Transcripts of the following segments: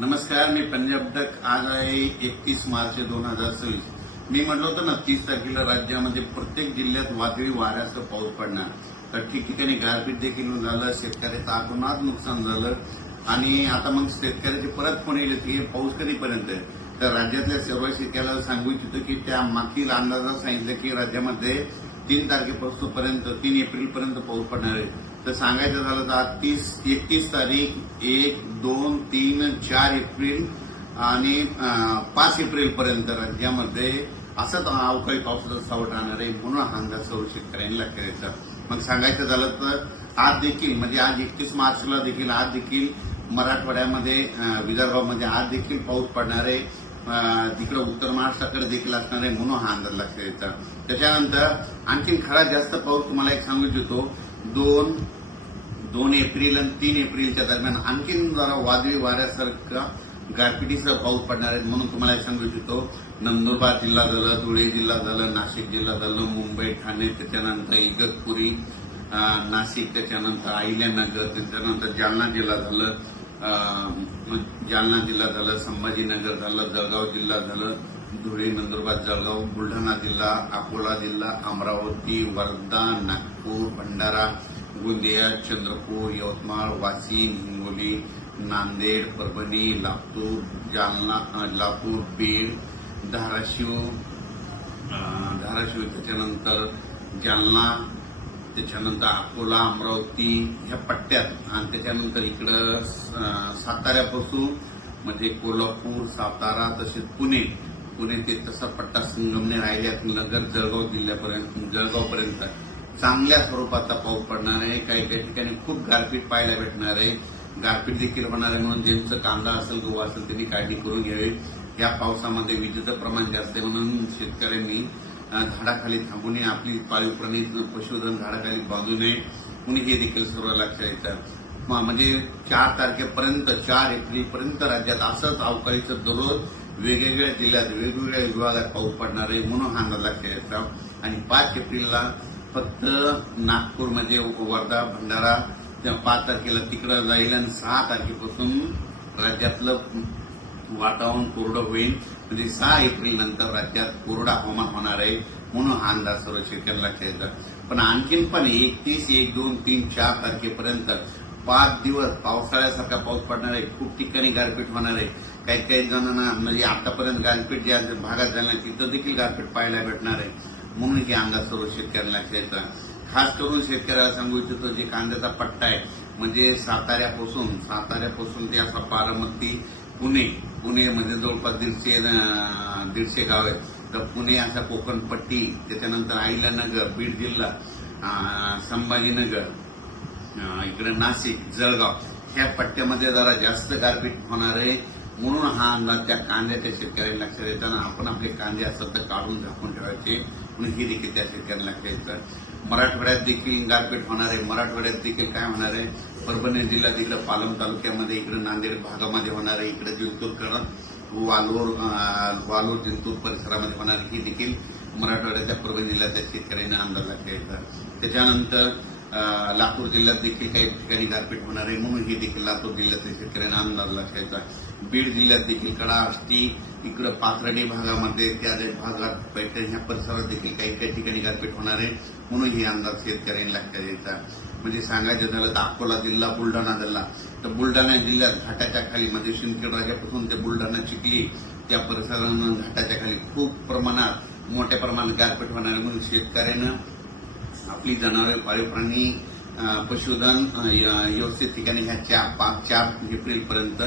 नमस्कार, मी पंजाब तक. आज आहे 31 मार्च 2026. मी म्हटलं होतं ना 30 तारखेला राज्यामध्ये प्रत्येक जिल्ह्यात वादळी वाऱ्याचा पाऊस पडणार. तर ठिकठिकाणी गारपीट देखील झालं, शेतकऱ्याचं अतोनात नुकसान झालं. आणि आता मग शेतकऱ्याचे परत फोन येईल की हे पाऊस कधीपर्यंत आहे. तर राज्यातल्या सर्व शेतकऱ्याला सांगू इच्छितो की त्या मागील अंदाजात सांगितलं की राज्यामध्ये 3 तारखेपासून 3 एप्रिलपर्यंत पाऊस पडणार आहे. तर सांगायचं झालं तर आज 31 तारीख 1, 2, 3, 4 एप्रिल आणि 5 एप्रिलपर्यंत राज्यामध्ये असंच अवकाळी पावसाचा सावट राहणार आहे. म्हणून हा अंदाज सर्व शेतकऱ्यांनी लक्षात द्यायचा. मग सांगायचं झालं तर आज देखील म्हणजे आज 31 मार्चला देखील आज देखील मराठवाड्यामध्ये विदर्भामध्ये आज देखील पाऊस पडणार आहे. तिकडे उत्तर महाराष्ट्राकडे देखील असणार आहे. म्हणून हा अंदाज लक्षात द्यायचा. त्याच्यानंतर आणखीन खरा जास्त पाऊस तुम्हाला एक सांगू इच्छितो. 2 एप्रिल आणि 3 एप्रिलच्या दरम्यान आणखीन जरा वादळी वाऱ्यासारखा गारपिटीसह पाऊस पडणार आहे. म्हणून तुम्हाला एक सांगू इच्छितो. नंदुरबार जिल्हा झालं, धुळे जिल्हा झालं, नाशिक जिल्हा झालं, मुंबई, ठाणे, त्याच्यानंतर इगतपुरी, नाशिक, त्याच्यानंतर अहिल्यानगर, त्याच्यानंतर जालना जिल्हा झालं, संभाजीनगर झालं, जळगाव जिल्हा झालं, धुळे, नंदुरबार, जळगाव, बुलढाणा जिल्हा, अकोला जिल्हा, अमरावती, वर्धा, नागपूर, भंडारा, गोंदिया, चंद्रपूर, यवतमाळ, वाशिम, हिंगोली, नांदेड, परभणी, लातूर, बीड, धाराशिव, त्याच्यानंतर जालना, त्याच्यानंतर अकोला, अमरावती ह्या पट्ट्यात आणि त्याच्यानंतर इकडं साताऱ्यापासून म्हणजे कोल्हापूर, सातारा तसेच पुणे ते तसा पट्टा संगमनेर, नगर, जळगावपर्यंत चांगल्या स्वरूपाचा पाऊस पडणार आहे. काही ठिकाणी खूप गारपीट पाहायला भेटणार आहे. गारपीट देखील होणार आहे. म्हणून ज्यांचं कांदा असेल, गहू असेल त्यांनी काळजी करून घ्यावी. या पावसामध्ये विजेचं प्रमाण जास्त आहे. म्हणून शेतकऱ्यांनी झाडाखाली थांबू नये. आपली पाळीव प्राणी पशुधन झाडाखाली बांधू नये. म्हणून हे देखील सर्व लक्षात येतं. म्हणजे 4 एप्रिलपर्यंत राज्यात असंच अवकाळीचं दररोज वेगवेगळ्या जिल्ह्यात वेगवेगळ्या विभागात पाऊस पडणार आहे. म्हणून हा अंदाज लक्षात यायचा. आणि 5 एप्रिलला फक्त नागपूरमध्ये वर्धा, भंडारा 5 तारखेला तिकडं जाईल आणि 6 तारखेपासून राज्यातलं वातावरण कोरडं होईल. म्हणजे 6 एप्रिल नंतर राज्यात कोरडं हवामान होणार आहे. म्हणून हा अंदाज सर्व शेतकऱ्यांना लक्षात येतात. पण आणखीन पण 31, 1, 2, 3, 4 तारखेपर्यंत 5 दिवस पावसाळ्यासारखा पाऊस पडणार आहे. खूप ठिकाणी गारपीट होणार आहे. काही जणांना म्हणजे आतापर्यंत गारपीट ज्या भागात झाल्या तिथं देखील गारपीट पाहायला भेटणार आहे. म्हणून हे अंदाज सर्व शेतकऱ्यांना लक्षात येतात. खास करून शेतकऱ्याला सांगू इच्छितो जे कांद्याचा पट्टा आहे म्हणजे साताऱ्यापासून ते असा बारामती, पुणे मध्ये जवळपास 150 गाव आहेत. तर पुणे असा कोकणपट्टी, त्याच्यानंतर अहिल्यानगर, बीड जिल्हा, संभाजीनगर, इकडे नाशिक, जळगाव ह्या पट्ट्यामध्ये जरा जास्त गारपीट होणार आहे. म्हणून हा अंदाज त्या कांद्याच्या शेतकऱ्यांना लक्षात येताना आपण आपले कांदे असतात तर काढून झाकून ठेवायचे. म्हणून हे देखील त्या शेतकऱ्यांना लक्षात येतं. मराठवाड्यात देखील गारपीट होणार आहे. मराठवाड्यात देखील काय होणार आहे, परभणी जिल्ह्यात इकडे पालम तालुक्यामध्ये, इकडे नांदेड भागामध्ये होणार आहे. इकडे जिंतूर, वालोर जिंतूर परिसरामध्ये होणार आहे. ही देखील मराठवाड्याच्या परभणी जिल्ह्याच्या शेतकऱ्यांना अंदाज लक्षात येतात. त्याच्यानंतर लातूर जिल्ह्यात देखील काही ठिकाणी गारपीट होणार आहे. म्हणून हे देखील लातूर जिल्ह्यातील शेतकऱ्यांना अंदाज लक्षात येतात. बीड जिल्ह्यात देखील कडा, आष्टी, इकडे पाथर्डी भागामध्ये त्या भागात पैठण ह्या परिसरात देखील काही ठिकाणी गारपीट होणार आहे. म्हणून हे अंदाज शेतकऱ्यांनी लक्षात येतात. म्हणजे सांगायचं झालं तर अकोला जिल्हा, बुलढाणा जिल्हा, तर बुलढाणा जिल्ह्यात घाटाच्या खाली म्हणजे शिंदखेड राजापासून ते बुलढाणा, चिखली त्या परिसरानं घाटाच्या खाली खूप मोठ्या प्रमाणात गारपीट होणार आहे. म्हणून शेतकऱ्यानं आपली जनावरे, पाळीव प्राणी, पशुधन व्यवस्थित ठिकाणी ह्या 4 एप्रिलपर्यंत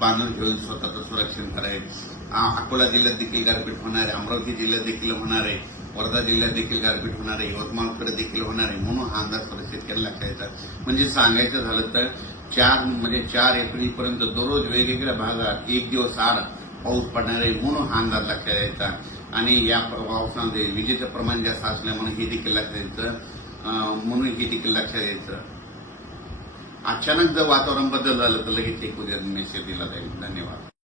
बांधून घेऊन स्वतःचं संरक्षण करायचं. अकोला जिल्ह्यात देखील गारपीट होणार आहे. अमरावती जिल्ह्यात देखील होणार आहे. वर्धा जिल्ह्यात देखील गारपीट होणार आहे. यवतमाळकडे देखील होणार आहे. म्हणून हा अंदाज सर्व शेतकऱ्यांना लक्षात येतात. म्हणजे सांगायचं झालं तर 4 एप्रिलपर्यंत दररोज वेगवेगळ्या भागात 1 दिवस आड पाऊस पडणार आहे. म्हणून हा अंदाज लक्षात यायचा. आणि या पावसामध्ये विजेचं प्रमाण जास्त असल्यामुळे हे देखील लक्षात यायचं. म्हणून हे देखील लक्षात यायचं. अचानक जर वातावरण बदल झालं तर लगेच एक उद्या मेसेज दिला जाईल. धन्यवाद.